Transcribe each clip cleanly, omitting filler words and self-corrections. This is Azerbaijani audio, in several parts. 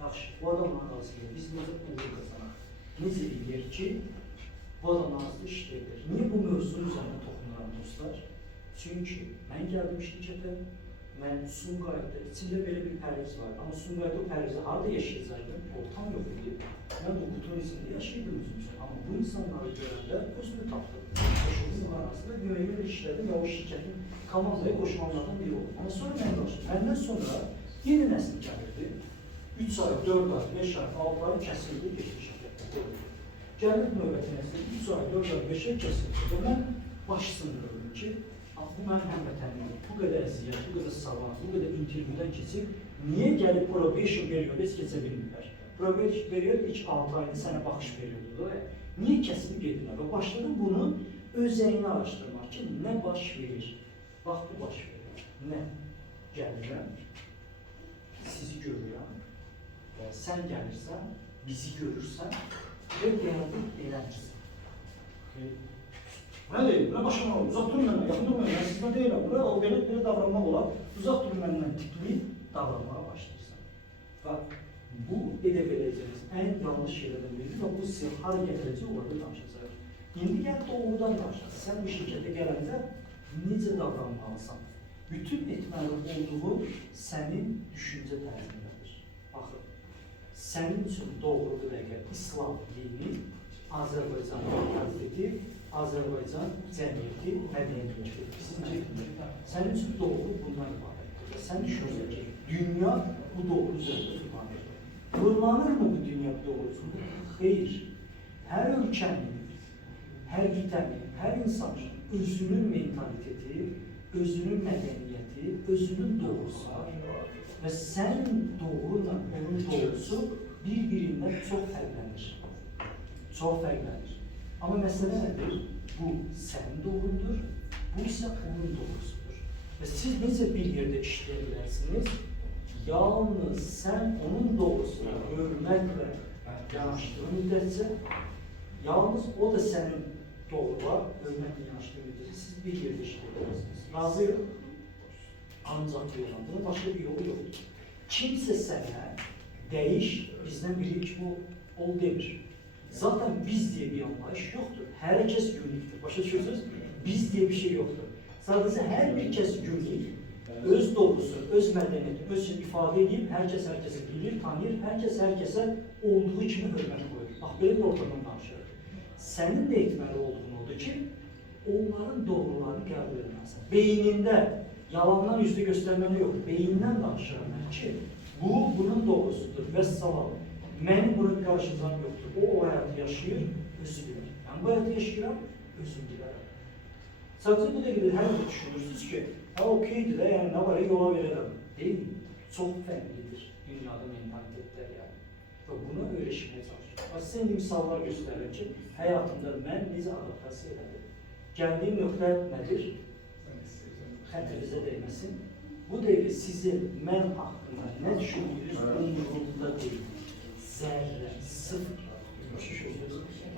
Yaxşı, bu adamla razıyıq. Biz necə uğur qazanaq? Necə eləyək ki, bu adamla razı işləyək? Niyə bu mövzunun üzərində toxunuram dostlar? Çünki mən gəldim şirkətə, mən Sumqayıtda, içində belə bir pərviz var. Amma Sumqayıtda o pərvizə harada yaşayacaqdım? Ortam yox idi. Mən o qutunun içində yaşayırdım özüm üçün. Amma bu insanları görəndə özümü tapdım. Qoşulduğum arasında güvənli işlədim və o şirkətin komandaya qoşulanlardan biri oldum. Amma sonra mən başladım. Məndən sonra yeni nəsil gəlirdi. 3 ay, 4 ay, 5 ay, 6 ay kəsildi, geçdi şirkətdə. Gəlib növbəti nəsil 3 ay, 4 ay, 5 ay kəsildi. Və mən baş sındırırdım ki, bu mənim həmvətənimdir. Bu qədər əziyyət, bu qədər savaq, bu qədər intervyudan keçib, niyə gəlib probation periodu heç keçə bilmirlər? Probation period ilk 6 ayda sənə baxış periodudur. Niyə kəsilib gedirlər? Və başladım bunu özəyini araşdırmaq ki, nə baş verir? Bax, bu baş verir. Nə? Gəlirəm, sizi görürəm, sən gəlirsən, bizi görürsən və qəbul eləmirsən. Nə deyil, buna başlamaq olur, uzaq durun məndən, yaxın durun məndən, mən sizdən deyiləm, buna o belə davranmaq olar, uzaq durun məndən tipli davranmağa başlayırsan. Bax, bu edə biləcəiniz ən yanlış şeylərdən biridir və bu sizi hara gətirəcək orada danışacaq. İndi gəl doğrudan danışaq, sən bu şirkətə gələndə necə davranmalısan? Bütün etməli olduğu sənin düşüncə tərzindədir. Baxın, sənin üçün doğrudur əgər İslam dini, Azərbaycan məntaliteteti, Azərbaycan cəmiyyəti, mədəniyyəti. Sənin üçün doğru bundan ibarətdir. Sən düşünürsən ki, dünya bu doğru üzərində fırlanır. Fırlanırmı bu dünya bu doğru üzərində? Xeyr. Hər ölkənin, hər qitənin, hər insanın özünün mentaliteti, özünün mədəniyyəti, özünün doğrusu var. Və sənin doğruyla onun doğrusu bir-birindən çox fərqlənir. Çox fərqlənir. Amma məsələ nədir? Bu sənin doğrudur, bu isə onun doğrusudur. Və siz necə bir yerdə işləyə bilərsiniz? Yalnız sən onun doğrusuna hörmətlə yanaşdığın müddətcə, yalnız o da sənin doğrular hörmətlə yanaşdığı müddətcə siz bir yerdə işləyə bilərsiniz. Razıyıq? Ancaq yoxdur. Bunun başqa bir yolu yoxdur. Kimsə sənə dəyiş, bizdən biri ki, bu ol demir. Zaten biz diye bir anlayış yoktur. Herkes günlüktür. Başa düşüyorsunuz? Biz diye bir şey yoktur. Sadece her bir kes günlük, öz doğrusu, öz mədəniyyəti, öz ifade edip herkese bilir, tanır, herkese olduğu kimi hörmət koyur. Bax, belə bir ortadan danışır. Sənin də etməli olduğun odur ki, onların doğrularını qəbul edilməsin. Beynində yalandan yüzde göstərməli yox. Beyindən danışıram mən ki, bu bunun doğrusudur və salam. Mənim bunun qarşıdan yoxdur. O həyatı yaşayır, özü bilir. Mən bu həyatı yaşayıram, özüm bilərəm. Sadəcə bu dəqiqədə hər bir düşünürsünüz ki, okeydir də, yəni nə var, yola verərəm. Deyil, çox fərqlidir dünyada mentalitetlər yəni. Və buna öyrəşməyə çalışır. Sizə indi misallar göstərir ki, həyatımda mən necə adaptasiya elədim. Gəldiyim nöqtə nədir? Xətrinizə dəyməsin. Bu dəqiqə sizin mən haqqında nə düşündüyünüz umurumda deyil. Zərrə, sıfır.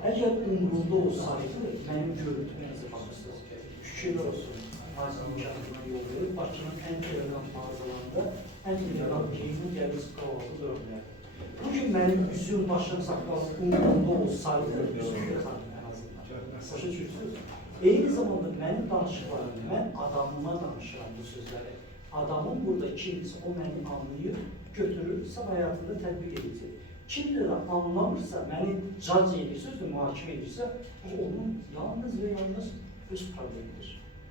Əgər umurumda olsaydı, mənim görüntümünüzə baxırsınız. Şükürlər olsun, Azim Müşahidinə yol verir. Bakının ən elegant mağazalarında ən elegant geyinin gəlisi qavalı dörmlərdir. Bugün mənim üzüm, başım, saqqalım umurumda olsaydı, üzüm yıxarım ən azından. Başa düşürsünüz? Eyni zamanda mənim danışıqlarım, mən adamıma danışıram bu sözləri. Adamın burada kimsə, o məni anlayır, götürür, sağ həyatında tətbiq edəcək. Kim də anlamırsa, məni cac edirsə, mühakimə edirsə, o onun yalnız və yalnız öz problemidir.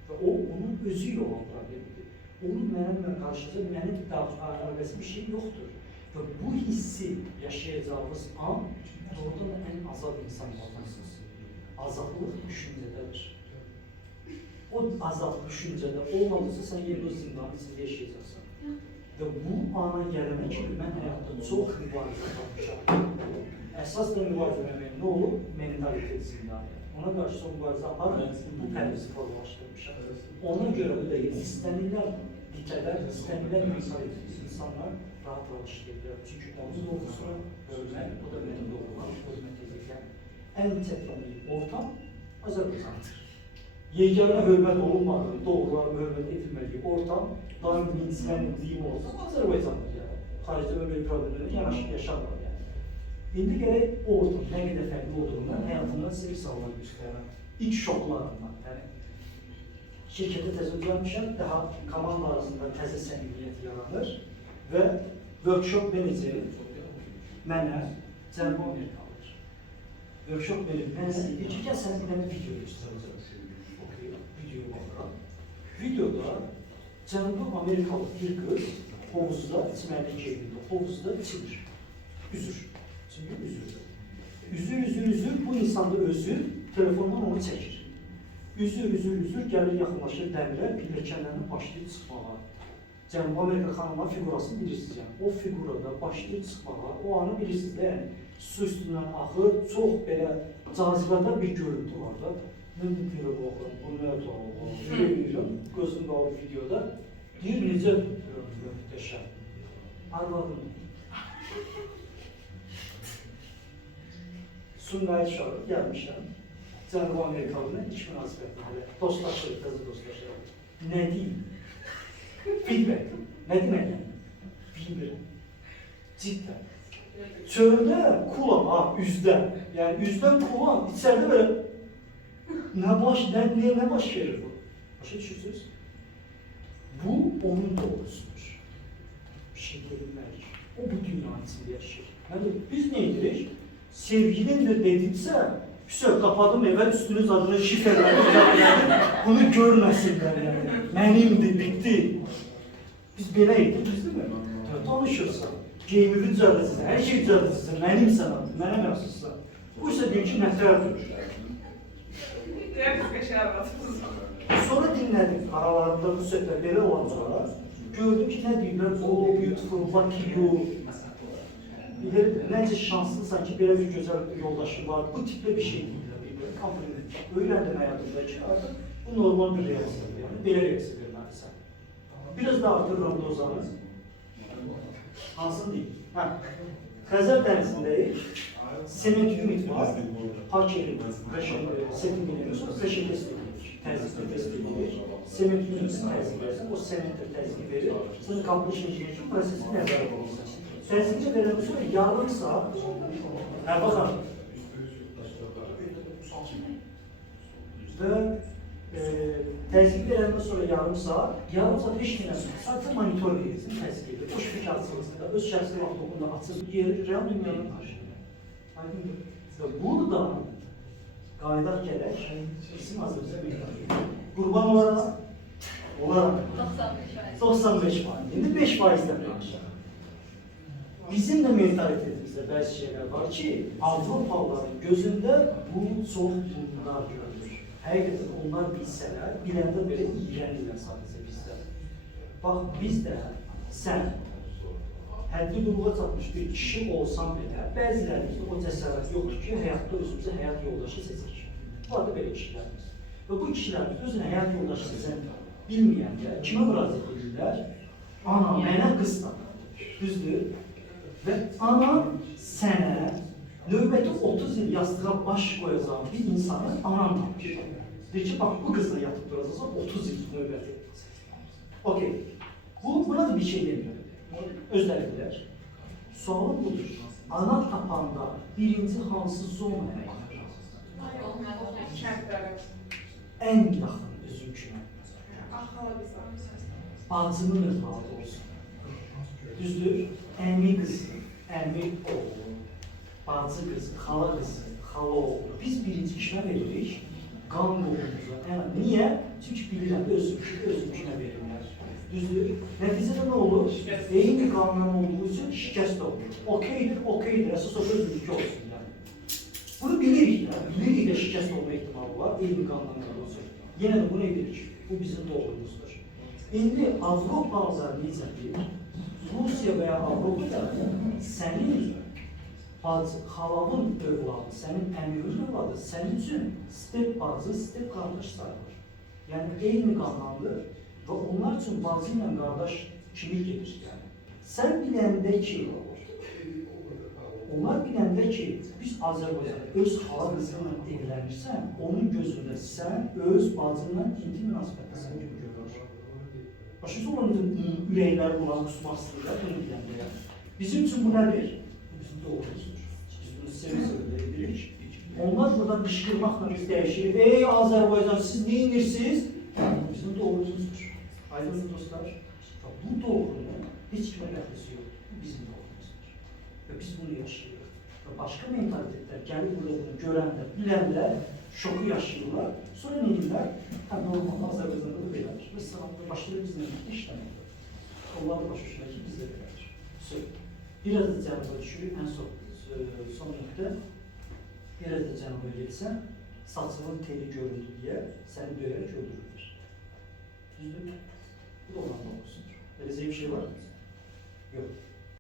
Və o, onun özü olan problemidir. Onun mənimlə qarşıda, mənim əlaqəsi bir şey yoxdur. Və bu hissi yaşayacağımız an, doğrudan ən azad insan olmalısınız. Azadlıq düşüncədədir. O azad düşüncədə olmalısa, sən yeni o zindanın içində yaşayacaqsan. Və bu ana gələnə kimi mən həyatda çox mübarizə tapmışam. Əsas da mübarizə mənim nə olur? Mentalitet zindanı. Ona qarşı son mübarizə aparır, bu pərvizi formalaşdırmışam. Ona görə bu da istənilən dikələr, istənilən insanlar rahat işləyirlər. Çünki onun doğrusuna hörmət, o da mənim doğruma hörmət edilən ən çətinlik ortam Azərbaycandır. Yeganə hörmət olunmadığı, doğrularına hörmət edilmədiyi ortam, daim bilinçləndiyi olsa Azərbaycandır yəni. xaricdə ömür problemləri yanaşı yaşarlar yəni. İndi gərək o ortam nə qədər fərqli olduğundan həyatımda sizə misallar göstərəm. İlk şoklarından, yəni şirkətə təzə gəlmişəm, daha komanda arasında təzə səmimiyyət yaranır və workshop meneceri mənə Cənubi Amerikalıdır. Workshop meneceri mənə deyir ki, gəl sən bir dənə video göstərəcəm. Video baxıram. Videoda Cənubi Amerikalı bir qız hovuzda içməli geyimində, hovuzda içilir, üzür. Çünki üzür, bu insan da özü telefondan onu çəkir. Üzür, gəlir yaxınlaşır dəmirə, pilləkənlərini başlayır çıxmağa. Cənubi Amerika xanımlar figurasını bilirsiniz yəni. O figurada başlayır çıxmağa, o anı bilirsiniz də yəni. Su üstündən axır, çox belə cazibədə bir görüntü var da. Mən bir görə baxıram, bu nə doğru, görürəm, gözüm qalır videoda. Deyir, necə möhtəşəm. Arvadım. Sumqayıt şahı gəlmişəm. Cənubi Amerikalı'nın iş münasibətini hələ dostlaşırıq, təzə dostlaşırıq. Nə deyim? Feedback. Nə demək? Bilmirəm. Cidden. Çöldə kulam, ha, üzdə. Yəni üzdən kulam, içərdə belə nə baş verir bu? Başa düşürsünüz? Bu onun doğrusudur. Bir şey deyilməyik. O bu dünyanın içində yaşayır. Yəni biz nə edirik? Sevgilin de dedimsə, kapadım eve üstünüz adını şifreledim, bunu görməsinlər yəni. Mənimdir, bitti. Biz belə etdik, biz değil mi? Danışırsan, geyimimi düzəldəcəksən, hər şey düzəldəcəksən, mənimsən adı, mənə məxsussan. Bu isə deyir ki, nətərdir. Sonra dinlədim, aralarında bu söhbət belə olan sonra, gördüm ki, nə deyirlər, oh, beautiful, lucky you. Necə şanslısan ki, belə bir gözəl yoldaşı var, bu tipdə bir şey deyirlər, kompliment. Öyrəndim həyatımdakı artıq, bu normal bir reaksiyadır, yəni belə reaksiya verməlisən. Biraz da artırıram dozanı. Hansını deyim? Xəzər dənizindəyik, sement unit var, park yerimiz, setin bilmiyorsunuz, reşete istedirik, təzyiqlə istedirik, sement unitini təzyiq verirsin, o sementi təzyiq verir, sizin completion engineering prosesini nəzərə olursunuz. Təzyiqlə verəndən sonra yarım saat, baxın, və təzyiq verəndən sonra yarım saat heç dinləsin, sadəcə monitor verirsin, təzyiq edir, o şifikatsınızda, öz şəxsi vaxtında açıb yeri, real dünyanın qarşılığında. Burada qayıdaq gələk, bizim Azərbaycan qurban olaraq 95%, indi 5%-dən danışaq. Bizim də mentalitetimizdə bəzi şeylər var ki, Avropalıların gözündə bu çox bunlar görülür. Həqiqətən onlar bilsələr, biləndə belə iyrənirlər sadəcə bizdə. Bax, biz də sən həddi quluğa çatmış bir kişi olsan belə, bəzilərimizdə o cəsarət yoxdur ki, həyatda özümüzə həyat yoldaşı seçək. Bu adı belə kişilərimiz. Və bu kişilərimiz özünə həyat yoldaşı seçən bilməyəndə kimə müraciət edirlər? Ana, mənə qız da. Düzdür? Və ana sənə növbəti 30 il yastığa baş qoyacağım bir insanı anan tanır. Deyir ki, bax, bu qızla yatıp duracaqsan 30 il növbəti. Okey. Buna da bir şey demiyor. Özləri bilər. Sualım budur. Ana tapanda birinci hansı zonaya baxır? Ən yaxın özünkünə. Bacımın övladı olsun. Düzdür? Əmi qızı, əmi oğlu, bacı qızı, xala qızı, xala oğlu. Biz birinci kimə veririk? Qan qoğumuza. Niyə? Çünki bilirəm, özünkünə verirlər. Düzdür? Nəticədə nə olur? Eyni qanundan olduğu üçün şikəst olur. Okeydir, əsas o özünki olsun. Bunu bilirik də, bilirik də şikəst olma ehtimalı var, eyni qanundan olduğu üçün. Yenə də bunu edirik, bu bizim doğrumuzdur. İndi Avropalılar necə deyir? Rusiya və ya Avropada sənin xalavın övladı, sənin əmirin övladı, sənin üçün step bacı, step qardaş sayılır. Yəni, eyni qanundur və onlar üçün bacı ilə qardaş kimi gedir. Sən biləndə ki, onlar biləndə ki, biz Azərbaycan öz xala qızıyla evlənirsən, onun gözündə sən öz bacınla intim münasibətləsən kimi görür. Başınızda olan ürəkləri buna qusmaq istəyirlər, bunu biləndə. Bizim için bu nedir? Bu bizim doğrumuzdur. Biz bunu seve-seve edirik. Onlar buradan qışqırmaqla biz dəyişirik. Ey Azərbaycan, siz neyinirsiniz? Bizim doğrumuzdur. Aydın dostlar, bu doğrunun heç kimə dəxlisi yoxdur. Bu bizim doğrumuzdur. Və biz bunu yaşayırıq. Və başqa mentalitetlər gəlib burada bunu görəndə, biləndə şoku yaşayırlar. Sonra ne deyirlər? Normal Azərbaycanda da belədir. Və sınavda başlayır bizlə birlikdə işləməkdir. Onlar da başa düşmək ki, bizdə belədir. Biraz da cənuba düşürük, ən son nöqtə. Biraz da cənuba getsən, saçının teli görüldü deyə səni döyərək öldürürlər. Düzdür? Bu da olan olsundur. Beləcə bir şey var mı? Yox.